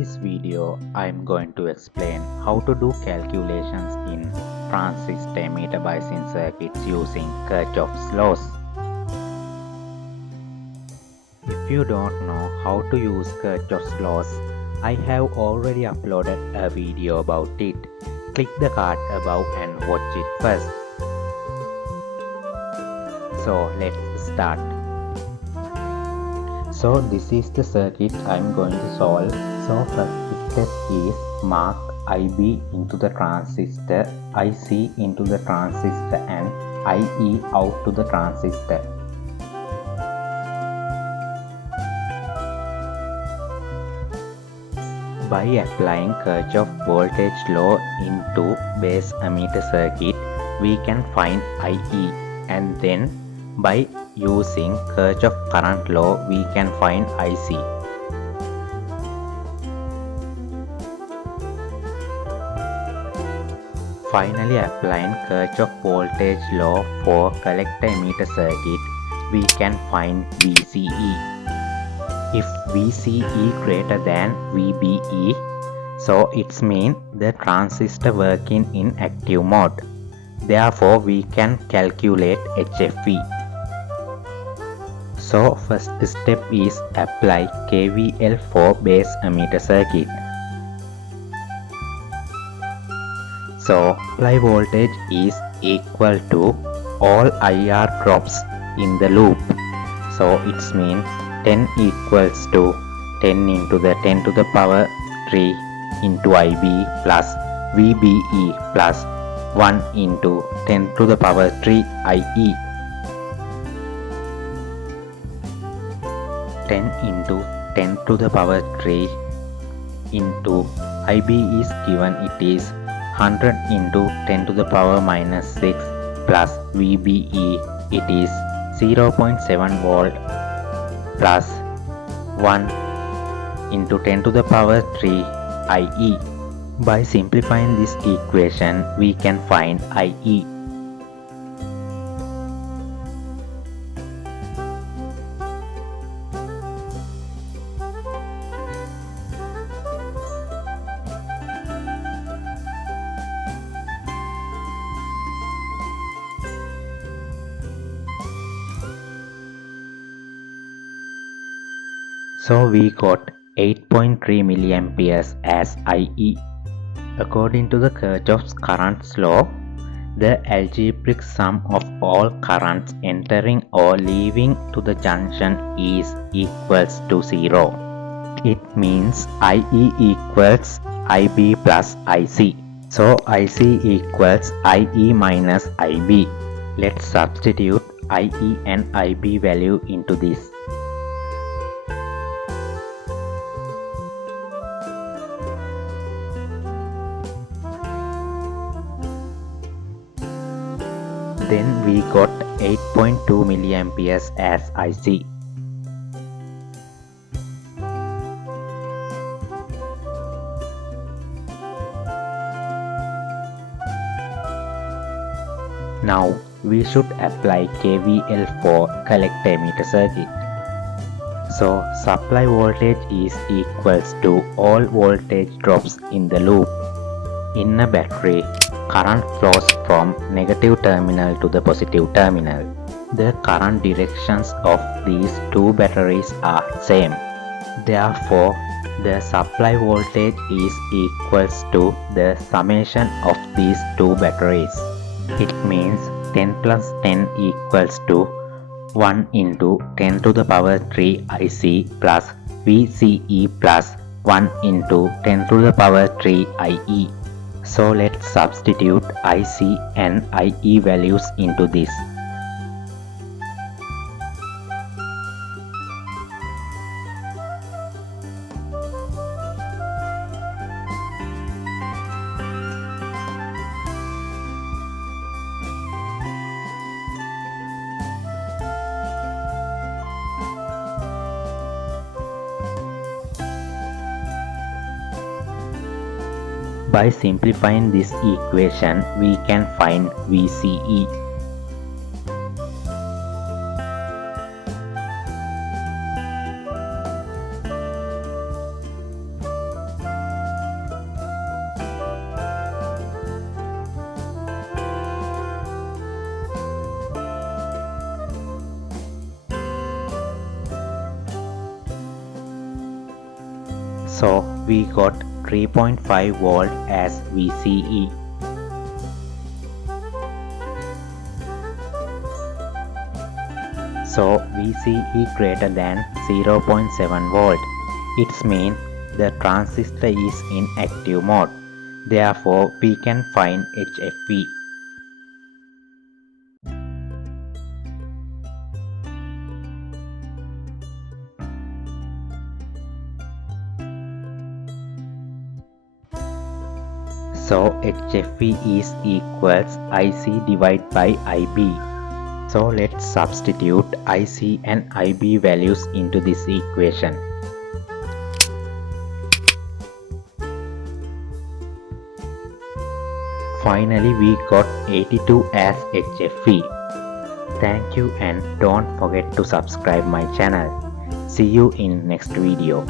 this video, I am going to explain how to do calculations in transistor emitter-biased circuits using Kirchhoff's laws. If you don't know how to use Kirchhoff's laws, I have already uploaded a video about it. Click the card above and watch it first. So let's start. So this is the circuit I am going to solve. So first step is mark IB into the transistor, IC into the transistor and IE out to the transistor. By applying Kirchhoff voltage law into base-emitter circuit, we can find IE, and then by using Kirchhoff current law, we can find IC. Finally, applying Kirchhoff voltage law for collector emitter circuit, we can find VCE. If VCE greater than VBE, so it means the transistor working in active mode. Therefore, we can calculate HFE. So first step is apply KVL for base-emitter circuit. So supply voltage is equal to all IR drops in the loop. So it means 10 equals to 10 into the 10 to the power 3 into IB plus VBE plus 1 into 10 to the power 3 IE. 10 into 10 to the power 3 into IB is given, it is 100 into 10 to the power minus 6 plus VBE, it is 0.7 volt plus 1 into 10 to the power 3 IE. By simplifying this equation, we can find IE. So we got 8.3 milliamperes as IE. According to the Kirchhoff's currents law, the algebraic sum of all currents entering or leaving to the junction is equals to 0. It means IE equals IB plus IC. So IC equals IE minus IB. Let's substitute IE and IB value into this. Then we got 8.2 milliamperes as IC. Now we should apply KVL for collector emitter circuit. So supply voltage is equals to all voltage drops in the loop. In a battery, current flows from negative terminal to the positive terminal. The current directions of these two batteries are same. Therefore, the supply voltage is equals to the summation of these two batteries. It means 10 plus 10 equals to 1 into 10 to the power 3 IC plus VCE plus 1 into 10 to the power 3 IE. So let's substitute IC and IE values into this. By simplifying this equation, we can find VCE. So we got 3.5 volt as VCE. So VCE greater than 0.7 volt. It means the transistor is in active mode. Therefore, we can find HFE. So HFE is equals IC divided by IB. So let's substitute IC and IB values into this equation. Finally, we got 82 as HFE. Thank you and don't forget to subscribe my channel. See you in next video.